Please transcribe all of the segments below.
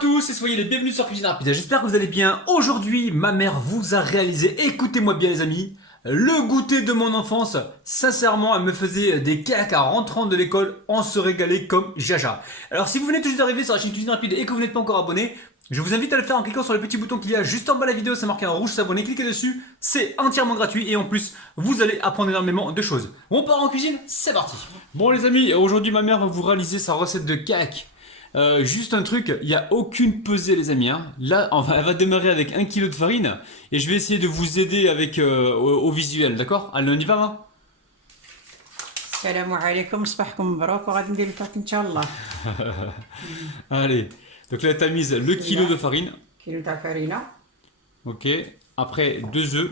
tous et soyez les bienvenus sur Cuisine Rapide. J'espère que vous allez bien. Aujourd'hui, ma mère vous a réalisé, écoutez-moi bien les amis, le goûter de mon enfance. Sincèrement, elle me faisait des cakes en rentrant de l'école. On se régalait comme jaja. Alors si vous venez tout juste d'arriver sur la chaîne Cuisine Rapide et que vous n'êtes pas encore abonné, je vous invite à le faire en cliquant sur le petit bouton qu'il y a juste en bas de la vidéo. C'est marqué en rouge s'abonner, cliquez dessus. C'est entièrement gratuit et en plus, vous allez apprendre énormément de choses. On part en cuisine, c'est parti. Bon les amis, aujourd'hui ma mère va vous réaliser sa recette de cakes. Juste un truc, il n'y a aucune pesée les amis, hein. Là elle va démarrer avec 1 kg de farine et je vais essayer de vous aider avec au visuel, d'accord? Allez on y va hein. السلام عليكم صباحكم مبروك وغادي ندير الكعك ان شاء الله. Allez, donc là tu as mis le kilo de farine. كيلو تاع فرينه. Ok, après 2 œufs,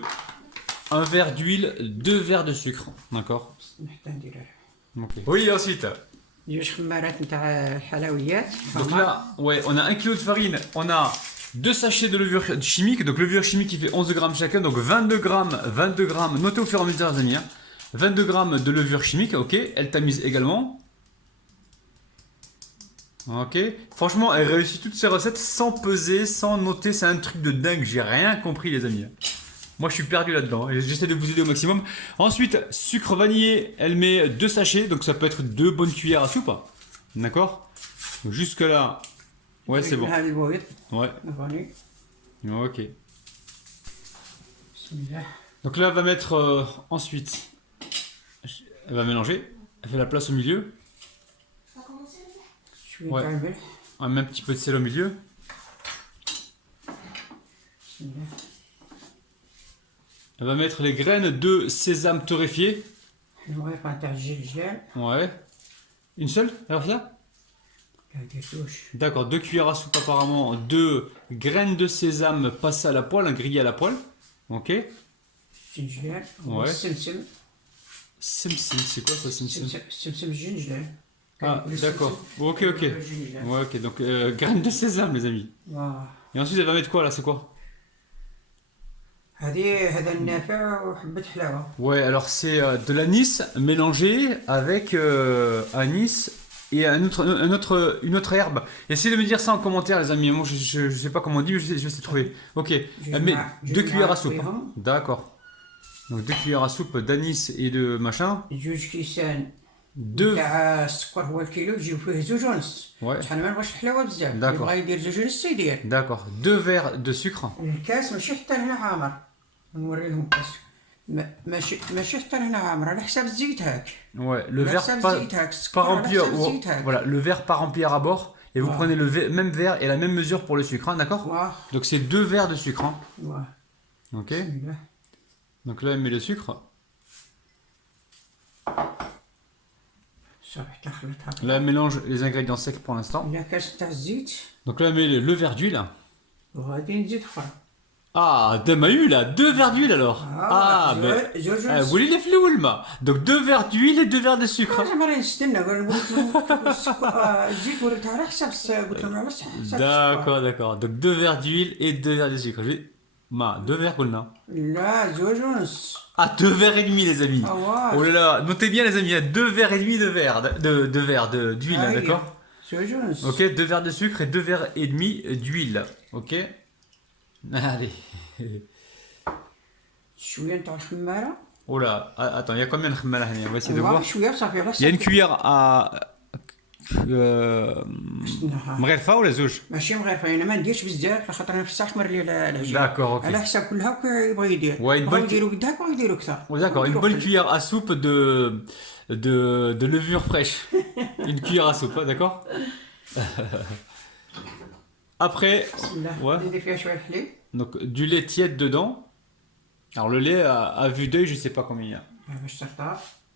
1 verre d'huile, 2 verres de sucre, d'accord? نحتاج ندير Ok. Oui ensuite. جوج خمارات نتاع الحلويات. Donc là, ouais, on a 1 kg de farine, on a 2 sachets de levure chimique, donc levure chimique qui fait 11 grammes chacun, donc 22 grammes, notez au fur et à mesure les amis, hein. 22 grammes de levure chimique, ok, elle tamise également. Ok, franchement, elle réussit toutes ses recettes sans peser, sans noter, c'est un truc de dingue, j'ai rien compris les amis. Moi je suis perdu là-dedans, j'essaie de vous aider au maximum. Ensuite, sucre vanillé, elle met 2 sachets, donc ça peut être 2 bonnes cuillères à soupe. D'accord? Jusque là, ouais c'est bon. Ouais, ok. Donc là elle va mettre ensuite, elle va mélanger, elle fait la place au milieu. Ouais, on met un petit peu de sel au milieu. Elle va mettre les graines de sésame torréfiées. Ouais. Une seule? Alors là? D'accord, 2 cuillères à soupe apparemment, 2 graines de sésame passées à la poêle, grillées à la poêle. Ok. Ouais. Simsim, c'est quoi ça simsim? Ah, d'accord. Ok, ok. Ouais, ok, donc graines de sésame les amis. Et ensuite elle va mettre quoi là, c'est quoi? Ouais, alors c'est de l'anis mélangé avec anis et une autre herbe. Essayez de me dire ça en commentaire les amis. Moi je sais pas comment on dit, mais je vais essayer de trouver. Ok, elle met 2 cuillères à soupe. D'accord. Donc 2 cuillères à soupe d'anis et de machin. 2 ouais. D'accord. D'accord. 2 verres de sucre. Ouais, le verre pas rempli, voilà, le verre pas rempli à bord. Et vous prenez le même verre et la même mesure pour le sucre, hein, d'accord? Donc c'est 2 verres de sucre. Hein. Ok. Donc là, elle met le sucre. Là, elle mélange les ingrédients secs pour l'instant. Donc là, elle met le verre d'huile. Ah, t'as eu là 2 verres d'huile alors. Ah, ben. Vous voulez les floules, donc 2 verres d'huile et 2 verres de sucre. D'accord, d'accord. Donc 2 verres d'huile et 2 verres de sucre. 2 verres قلنا. Ah, 2 verres et demi les amis. Oh là là, notez bien les amis, il y a 2 verres et demi d'huile, d'accord? Ok, 2 verres de sucre et 2 verres et demi d'huile. Ok. Allez. Oh là, attends, il y a combien de khmala? On va essayer de voir. Il y a une cuillère à مغرفة ولا زوج؟ ماشي مغرفة، انا ما نديرش بزاف خاطر انا في الصح مرلي العجين. D'accord, ok. على حساب كل هاك يبغي يدير. بغاو يديروا قد هاك بغاو يديروا كثر. D'accord, une bonne cuillère à soupe de levure fraîche. Une cuillère à soupe, d'accord? Après, ouais. Donc du lait tiède dedans. Alors le lait à vue d'œil, je sais pas combien il y a.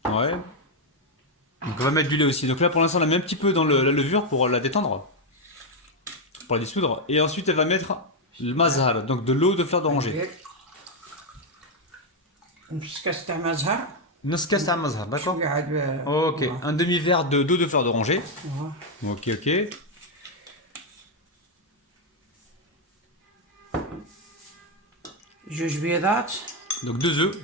Ouais. Donc on va mettre du lait aussi. Donc là pour l'instant on la met un petit peu dans la levure pour la détendre, pour la dissoudre. Et ensuite elle va mettre le mazhar, donc de l'eau de fleur d'oranger. Noskas à mazhar, d'accord? Ok, un demi-verre d'eau de fleur d'oranger. Ok, ok. Donc 2 œufs.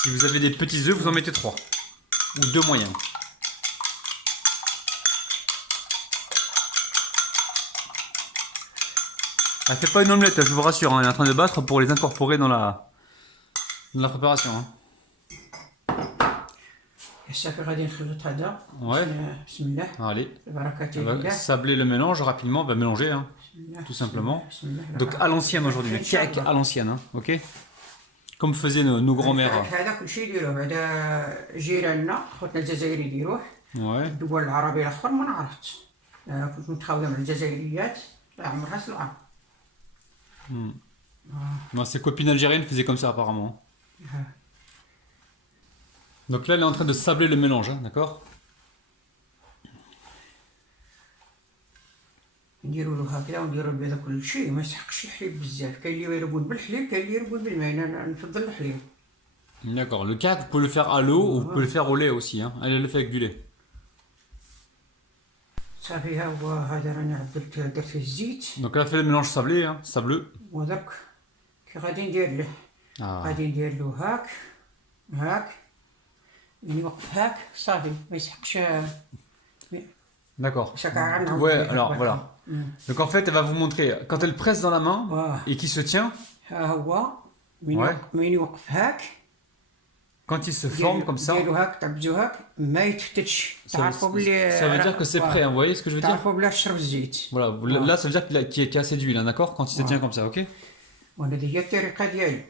Si vous avez des petits œufs, vous en mettez 3. Ou 2 moyens. Elle fait pas une omelette, je vous rassure, hein, elle est en train de battre pour les incorporer dans la préparation. Hein. صافي غادي نخلط هذا. Ouais. بسم الله. Allez, بركة on va الله. sabler le mélange rapidement, on va mélanger, hein, بسم الله. tout simplement. بسم الله. Donc à l'ancienne aujourd'hui, le cake à l'ancienne, hein, ok? Comme faisaient nos grands-mères. هذا كل شيء يديروه بعدا جيراننا خوتنا الجزائر يديروه. Ouais. الدول العربية الأخرى ما نعرفش. كنت متخاوضة مع الجزائريات لا عمرها سلعة. Moi, ses copines algériennes faisaient comme ça apparemment. Donc là, elle est en train de sabler le mélange, hein, d'accord? نديرو له هكذا ونديرو بهذا كل شيء ما يسحقش الحليب بزاف كاين اللي يربون بالحليب كاين اللي يربون بالماء انا نفضل الحليب. D'accord. Le cake, vous pouvez le faire à l'eau ou vous pouvez le faire au lait aussi. Hein. Elle le fait avec du lait. صافي ها هو هذا راني عدلت درت فيه الزيت. Donc elle a fait le mélange sablé, hein, sableux. ودرك كي غادي ندير له غادي ندير له هاك من يوقف هاك صافي ما يسحقش. D'accord. شكا عندنا. Ouais, alors voilà. Donc en fait, elle va vous montrer quand elle presse dans la main et qui se tient, ها هو Ouais. من يوقف هاك quand il se forme comme ça, ديرو هاك تعبزو هاك ما يتفتتش. تعرفوا بلي ça veut dire que c'est prêt. Hein, vous voyez ce que je veux dire? تعرفوا بلا تشرب الزيت. Voilà. Là, ça veut dire qu'il y a assez d'huile, hein, d'accord? Quand il se tient comme ça, ok? وهذه هي الطريقة ديالي.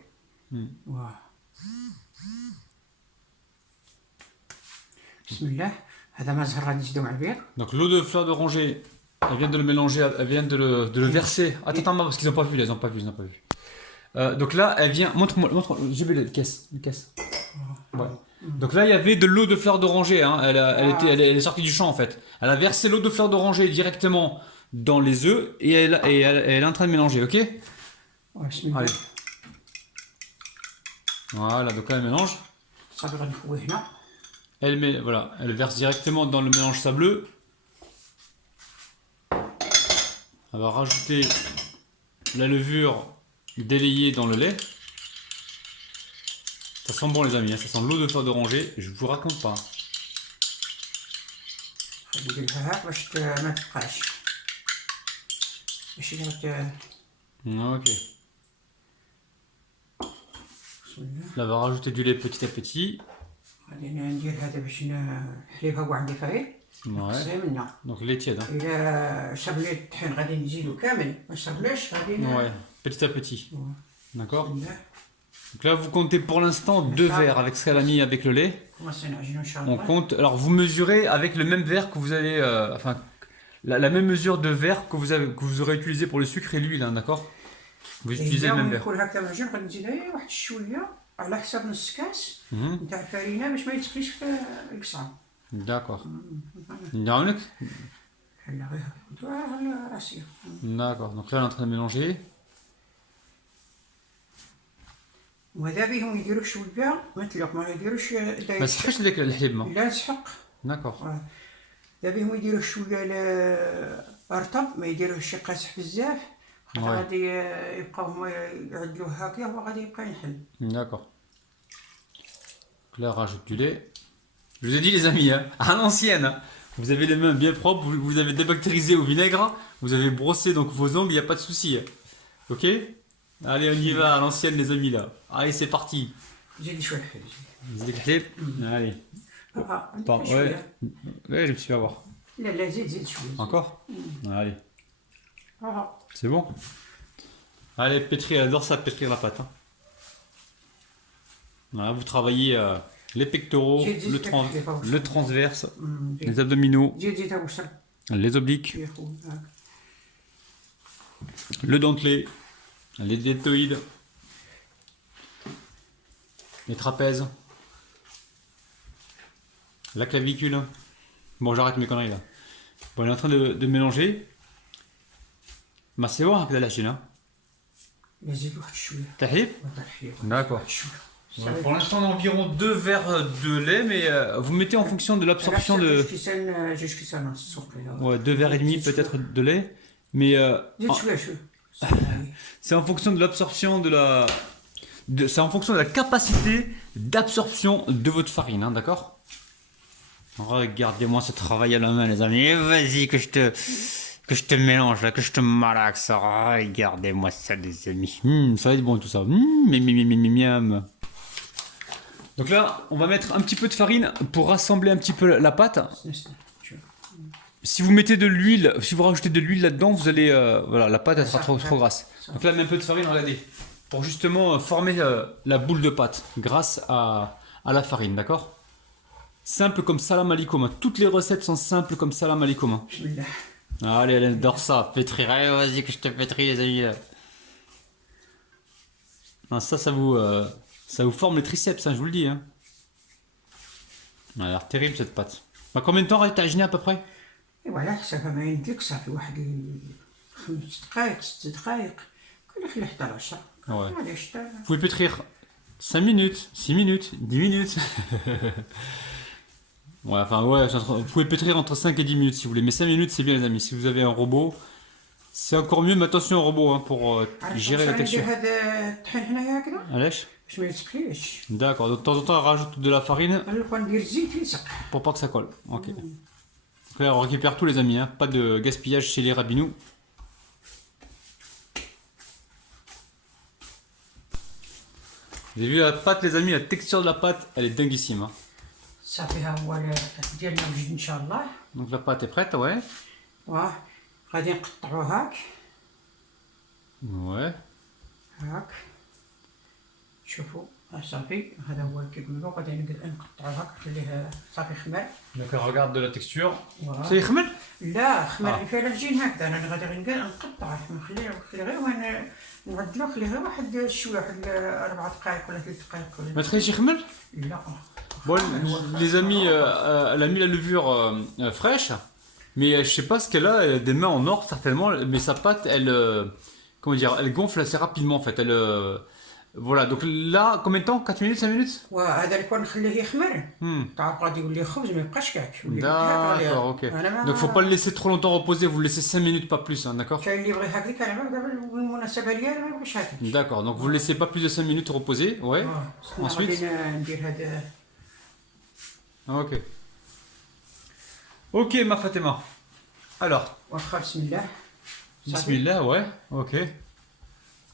بسم الله. هذا ما زهر غادي نزيدو مع البيض. Donc l'eau de fleur d'oranger, elle vient de le mélanger, elle vient de le verser. Attends, parce qu'ils n'ont pas vu, ils n'ont pas vu. Donc là, elle vient. Montre-moi, j'ai vu les caisses. Ouais. Donc là, il y avait de l'eau de fleur d'oranger. Hein. Elle est sortie du champ en fait. Elle a versé l'eau de fleur d'oranger directement dans les œufs et elle est en train de mélanger, ok? بسم الله. Allez. Voilà, donc là, elle mélange. صافي غادي نخويه هنا. Elle verse directement dans le mélange sableux. Elle va rajouter la levure délayée dans le lait. Ça sent bon les amis, hein, ça sent l'eau de fleur d'oranger, je vous raconte pas. غادي ندير لها هاك باش ما تبقاش. ماشي Ok. بسم الله. Là, elle va rajouter du lait petit à petit. غادي ندير هذا باش الحليب هو عندي فاير. Ouais. نقصيه منا. Donc le lait tiède. Hein. إلا شرب لي الطحين غادي نزيدو كامل ما شربلاش غادي Ouais, petit à petit. D'accord. بسم الله. Donc là, vous comptez pour l'instant 2 verres avec ce qu'elle a mis avec le lait. كوماسي نعجنو إن شاء On الله. compte. Alors vous mesurez avec le même verre que vous allez, enfin, la même mesure de verre que vous aurez utilisé pour le sucre et l'huile, hein, d'accord? Vous utilisez le même verre. يكون هكا معجون غادي نزيد غير واحد شويه على حساب نص كاس Mhm. نتاع الفارينه باش ما يتسقيش في القصعه. D'accord. D'accord. بحال غير هكا على راسي. D'accord. Donc là, elle est en train de mélanger. وهذا بهم يديروا شويه مثلك ما يديروش ما تسحقش ديك الحليب ما. لا نسحق. D'accord. هذا بهم يديروا شويه رطب ما يديروهش شي قاصح بزاف خاطر Ouais. غادي يبقاو هما يعدلوه هكا وغادي يبقى ينحل. D'accord. Donc là, on rajoute du lait. Je vous ai dit les amis, hein, à l'ancienne, hein, vous avez les mains bien propres, vous avez débactérisé au vinaigre, vous avez brossé donc vos ongles, il n'y a pas de souci. Ok? Allez, on y va à l'ancienne les amis là. Allez, c'est parti. زيد شويه الحليب. Vous éclatez. Allez. Pardon, ouais. Ouais, je me suis fait avoir. لا لا زيد شويه. Encore? Allez. اه C'est bon? Allez, pétrir, elle adore ça, pétrir la pâte. Hein. Voilà, vous travaillez les pectoraux, le transverse, les abdominaux, زيد وصل les obliques, يا خويا. le dentelé, les deltoïdes, les trapèzes, la clavicule. Bon, j'arrête mes conneries là. Bon, elle est en train de mélanger. Bah, c'est bon, hein, que la lâche là. لا زيد واحد شويه. Tahib? الحليب. D'accord. واحد شويه. Voilà, pour l'instant, on a environ 2 verres de lait, mais vous mettez en fonction de l'absorption de. جوج كيسان ونص. Ouais, 2 verres et demi peut-être de lait. Mais زيد شويه شويه. c'est en fonction de l'absorption de la. C'est en fonction de la capacité d'absorption de votre farine, hein, d'accord? Regardez-moi ce travail à la main, les amis. Vas-y, que je te. Que je te mélange là, que je te malaxe. Regardez-moi ça, les amis. Ça va être bon tout ça. Miam. Donc là, on va mettre un petit peu de farine pour rassembler un petit peu la pâte. Si vous mettez de l'huile, si vous rajoutez de l'huile là-dedans, vous allez, voilà, la pâte elle sera trop grasse. Donc là, mets un peu de farine, regardez, pour justement former la boule de pâte grâce à la farine, d'accord? Simple comme salam alikoum. Toutes les recettes sont simples comme salam alikoum. Allez, elle adore ça. Pétrir, allez, vas-y que je te pétris, les amis. Non, ça vous forme les triceps, hein, je vous le dis. Hein. Elle a l'air terrible cette pâte. Bah, combien de temps t'as gêné à peu près? voilà حسب ما يديك صافي واحد 5 دقائق 6 دقائق كل خلي حتى 10 Ouais. علاش حتى Vous pouvez pétrir 5 minutes, 6 minutes, 10 minutes. Ouais, enfin, ouais, vous pouvez pétrir entre 5 et 10 minutes si vous voulez. Mais 5 minutes, c'est bien, les amis. Si vous avez un robot, c'est encore mieux. Mais attention, un robot hein, pour gérer la texture. هذا الطحين هنايا هكذا Allez. باش ما يلصقليش D'accord. Donc, de temps en temps, on rajoute de la farine نبقى ندير الزيت يلصق pour pas que ça colle. Ok. Donc là, on récupère tout, les amis. Hein. Pas de gaspillage chez les rabinous. Vous avez vu la pâte, les amis, la texture de la pâte, elle est dinguissime. Hein. صافي ها هو ديالنا بجد ان شاء الله Donc la pâte est prête, ouais. واه غادي نقطعو هاك Ouais. هاك شوفوا صافي هذا هو كيقولوا غادي نقطعو هاك نخليه صافي خمر Donc elle regarde de la texture. Voilà. C'est khmel? لا خمر فيها العجين هكذا انا غادي غير نقطعه نخليه غير نعدلو نخليه غير واحد شويه واحد 4 دقائق ولا 3 دقائق ولا Ma très khmel? لا Bon, les amis, elle a mis la levure fraîche, mais je sais pas ce qu'elle a, elle a des mains en or certainement, mais sa pâte, elle, comment dire, elle gonfle assez rapidement en fait. Elle, voilà, donc là, combien de temps? 4 minutes, 5 minutes? وهذا اللي كون نخليه يخمر Hmm. تعرف غادي يولي خبز ما يبقاش كاك D'accord, ok. Donc faut pas le laisser trop longtemps reposer, vous le laissez 5 minutes, pas plus, hein, d'accord? كاين اللي يبغي هكذا كان دابا بالمناسبه ديالي ما يبغيش هكذا D'accord, donc vous le laissez pas plus de 5 minutes reposer, ouais. Ensuite? غادي ندير هذا Ok. Ok, ma Fatima. Alors, واخا بسم الله صافي. bismillah, ouais, ok.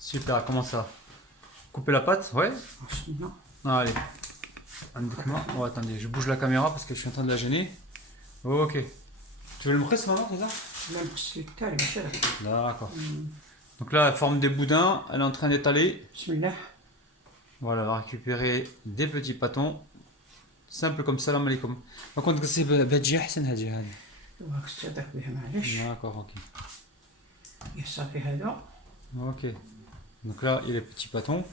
Super, comment ça? Couper la pâte, ouais. بسم الله Ah, allez. Indique-moi. Oh, attendez, je bouge la caméra parce que je suis en train de la gêner. Ok. Tu veux le montrer ce moment, c'est ça? لا نقص لك التالي ماشي هذاك. D'accord. Donc là, elle forme des boudins, elle est en train d'étaler. بسم الله Voilà, elle va récupérer des petits pâtons. Simple comme salam alaikum. Par contre, c'est badji ahsan hadji hadi. وخص هذاك بها معليش D'accord, ok. يا صافي هذا Ok. Donc là, il y a les petits pâtons.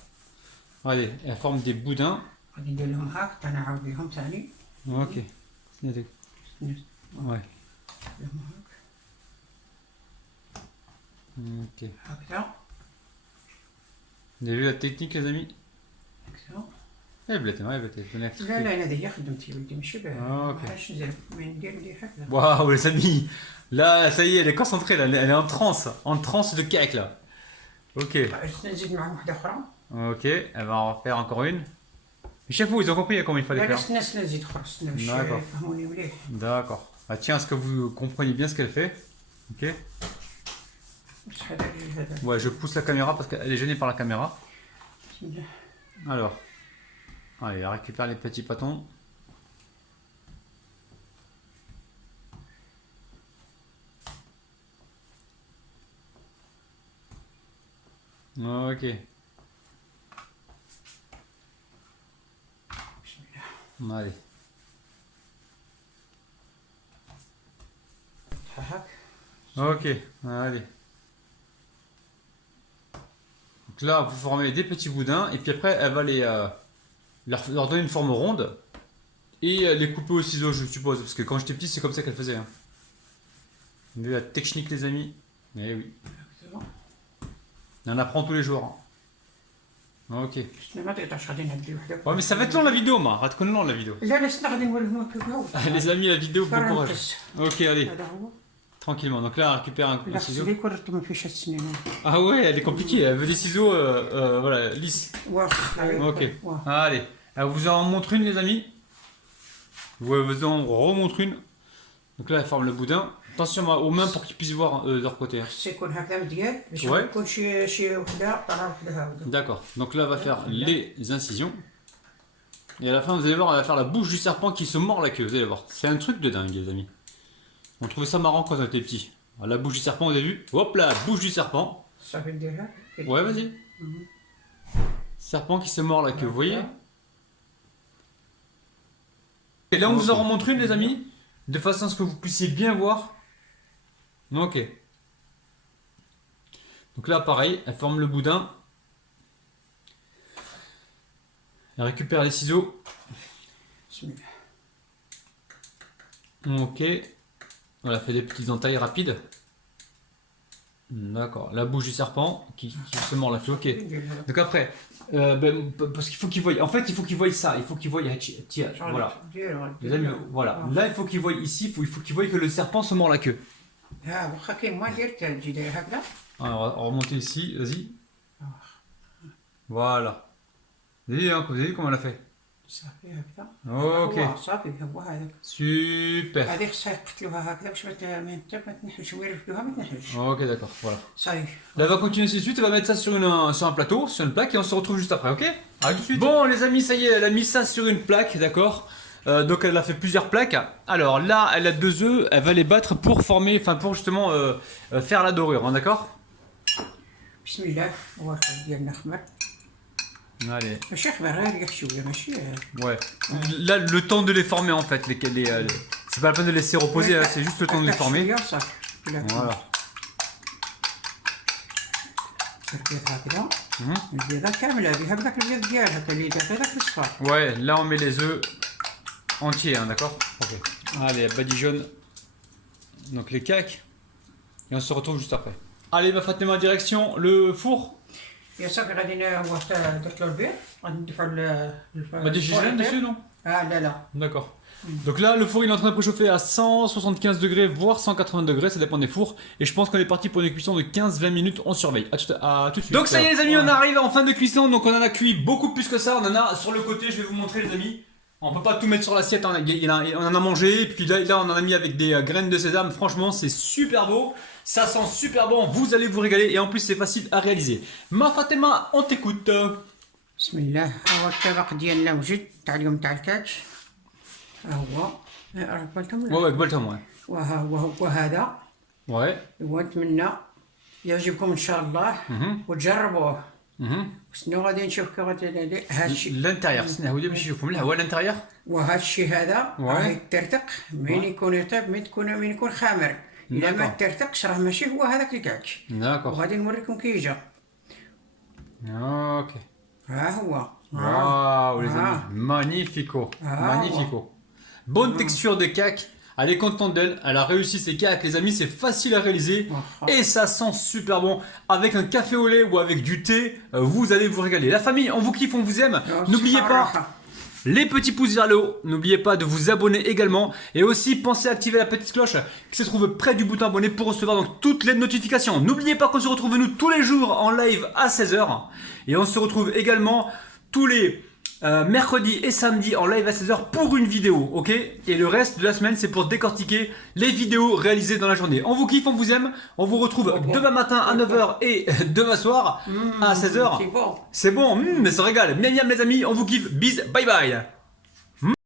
Allez, elle forme des boudins. غادي ندير لهم هاك تنعاود لهم ثاني Ok. Ouais. لهم هاك Ok. هكذا Vous avez vu la technique, les amis? هكذا Eh, blêté, ouais, blêté. لا لا انا هذه هي خدمتي ولدي ماشي بها اوكي. علاش ندير من ندير هكذا Waouh, les amis! Là, ça y est, elle est concentrée, là. Elle est en transe de cake, là. Ok. نزيد معهم واحده اخرى Ok, elle va en faire encore une. Les chefs, ils ont compris comment il fallait لا لا faire. استنى نزيد اخرى استنى باش D'accord. يفهموني مليح D'accord. Ah, tiens, est-ce que vous comprenez bien ce qu'elle fait? Ok. واش هذا هذا Ouais, je pousse la caméra parce qu'elle est gênée par la caméra. بسم الله Alors. Allez, elle récupère les petits pâtons. Ok. بسم الله Allez. هاك Ok. Allez. Donc là, vous formez des petits boudins et puis après, elle va leur donner une forme ronde et les couper au ciseau, je suppose. Parce que quand j'étais petit, c'est comme ça qu'elle faisait. Hein. Vous avez la technique, les amis. Eh oui. هكذا On apprend tous les jours. Hein. Ok. استنى ما تقطعش غادي نهدي وحده Ouais, mais ça va être long la vidéo, moi. Va être long la vidéo. لا لا استنى غادي نوريهم كيف هو Les amis, la vidéo, bon courage. نقص Ok, allez, هذا هو tranquillement. Donc là, elle récupère un لا ciseau. خص لي يكون رطب ما فيش هاد السنين Ah ouais, elle est compliquée. Elle veut des ciseaux, voilà, lisses. واخا Ok. Allez, elle vous en montre une, les amis. Vous en remontre une. Donc là, elle forme le boudin. attention aux mains pour qu'ils puissent voir de leur côté. Hein. خصو يكون هكذا مزيان باش Ouais. ما يكون شي وحده طالعه وحده هاوده. D'accord. Donc là, on va faire les incisions. Et à la fin, vous allez voir, on va faire la bouche du serpent qui se mord la queue. Vous allez voir. C'est un truc de dingue, les amis. On trouvait ça marrant quand on était petits. La bouche du serpent, vous avez vu? Hop là, bouche du serpent. صافي نديرها. Ouais, vas-y. Serpent qui se mord la queue, vous voyez? Et là, on vous en remontre une, les amis, de façon à ce que vous puissiez bien voir. Ok. Donc là, pareil, elle forme le boudin. Elle récupère les ciseaux. بسم الله. Ok. On a fait des petites entailles rapides. D'accord. La bouche du serpent qui se mord la queue. Ok. نديرها. Donc après, parce qu'il faut qu'il voie. En fait, il faut qu'il voie ça. Il faut qu'il voie. Tiens, voilà. نديرها. Les amis, voilà. Là, il faut qu'il voie ici. Il faut qu'il voie que le serpent se mord la queue. ها واخا كاين ما درت تجي داير هكذا. Alors, on va remonter ici. Vas-y. Voilà. Vous avez vu comment elle a fait? صافي هكذا. Ok. هو صافي هو هذاك. Super. هذه خصها يقتلوها هكذا باش ما تنحلش ويرفدوها ما تنحلش. Ok, d'accord. Voilà. صافي. Là, on va continuer ainsi de suite. On va mettre ça sur un plateau, sur une plaque, et on se retrouve juste après, ok? À tout de suite. Bon, les amis, ça y est, elle a mis ça sur une plaque, d'accord? Donc, elle a fait plusieurs plaques. Alors là, elle a 2 œufs. Elle va les battre pour former, enfin, pour justement faire la dorure, hein, d'accord? بسم الله. هو الخبز ديالنا خمر. Allez. ماشي خمر غير ريح شويه ماشي. Ouais. Là, le temps de les former, en fait. C'est pas la peine de laisser reposer, hein, c'est juste le temps de les former. شويه صافي. Voilà. البيض هكذا. البيضه كامله بها بداك البيض ديالها اللي داك هذاك الصفار. Ouais, là, on met les œufs entiers, hein, d'accord? Ok. Allez, badigeonne. Donc, les caques. Et on se retrouve juste après. Allez, ma Fatima, direction le four. يا صافي غادي درت له البيض غادي ندفعو Badigeonne dessus, non? لا لا. D'accord. Donc là, le four il est en train de préchauffer à 175 degrés, voire 180 degrés, ça dépend des fours. Et je pense qu'on est parti pour une cuisson de 15-20 minutes, on surveille. À tout de suite. Donc ça y est les amis, on arrive en fin de cuisson, donc on en a cuit beaucoup plus que ça. On en a sur le côté, je vais vous montrer les amis. On peut pas tout mettre sur l'assiette, on en a mangé, et puis là on en a mis avec des graines de sésame. Franchement, c'est super beau, ça sent super bon, vous allez vous régaler, et en plus c'est facile à réaliser. Ma Fatima, on t'écoute. بسم الله. هو الطبق ديالنا وجد تاع اليوم تاع الكاتش. ها هو. قبلتهم Ouais, ouais, Bolton, ouais. وهذا. Ouais. ونتمنى يعجبكم ان شاء الله وتجربوه. شنو غادي نشوف كي غادي هذا الشيء. L'intérieur, c'est هو باش يشوفوا مليح هو l'intérieur. وهذا الشيء هذا راه يترتق من يكون يطيب من يكون خامر. الا ما ترتقش راه ماشي هو هذاك الكعك. D'accord. وغادي نوريكم كي يجا. Ok. ها هو. Waouh les amis, magnifico, magnifico. Bonne texture de caque, elle est contente d'elle, elle a réussi ses caques les amis, c'est facile à réaliser et ça sent super bon. Avec un café au lait ou avec du thé, vous allez vous régaler. La famille, on vous kiffe, on vous aime. N'oubliez pas les petits pouces vers le haut, n'oubliez pas de vous abonner également et aussi pensez à activer la petite cloche qui se trouve près du bouton abonné pour recevoir donc toutes les notifications. N'oubliez pas qu'on se retrouve nous tous les jours en live à 16h et on se retrouve également tous les mercredis et samedis en live à 16h pour une vidéo, ok? Et le reste de la semaine c'est pour décortiquer les vidéos réalisées dans la journée. On vous kiffe, on vous aime, on vous retrouve demain matin à 9h et demain soir à 16h. C'est bon. C'est bon, mais ça régale. Miam miam les amis, on vous kiffe, bis, bye bye.